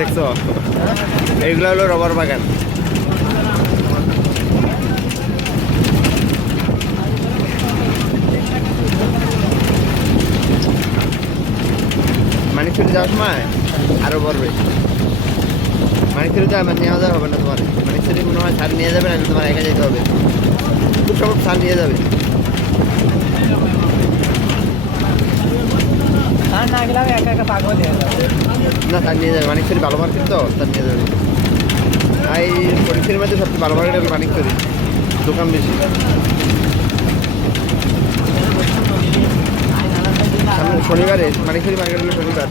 দেখছো, এইগুলো হলো রবার বাগান। মানিকচুরি যাওয়ার সময় আরো পড়বে। মানিকচুরি তো আমার নেওয়া হবে না তোমার। মানিকচুরি মনে হয় সার নিয়ে যাবে না, তোমার একা যেতে হবে। খুব সম্ভব সার নিয়ে যাবে। না গেলে আমি একা একা পাগল হয়ে যাবো। না, সার নিয়ে যাবে। মানিকচুরি ভালো মার্কেট তো, সার নিয়ে যাবে। আর এই পরিচয়ের মধ্যে সবচেয়ে ভালো মার্কেট হলো মানিকচুরি, দোকান বেশি। শনিবারে মানিকচুরি মার্কেট হলো শনিবার।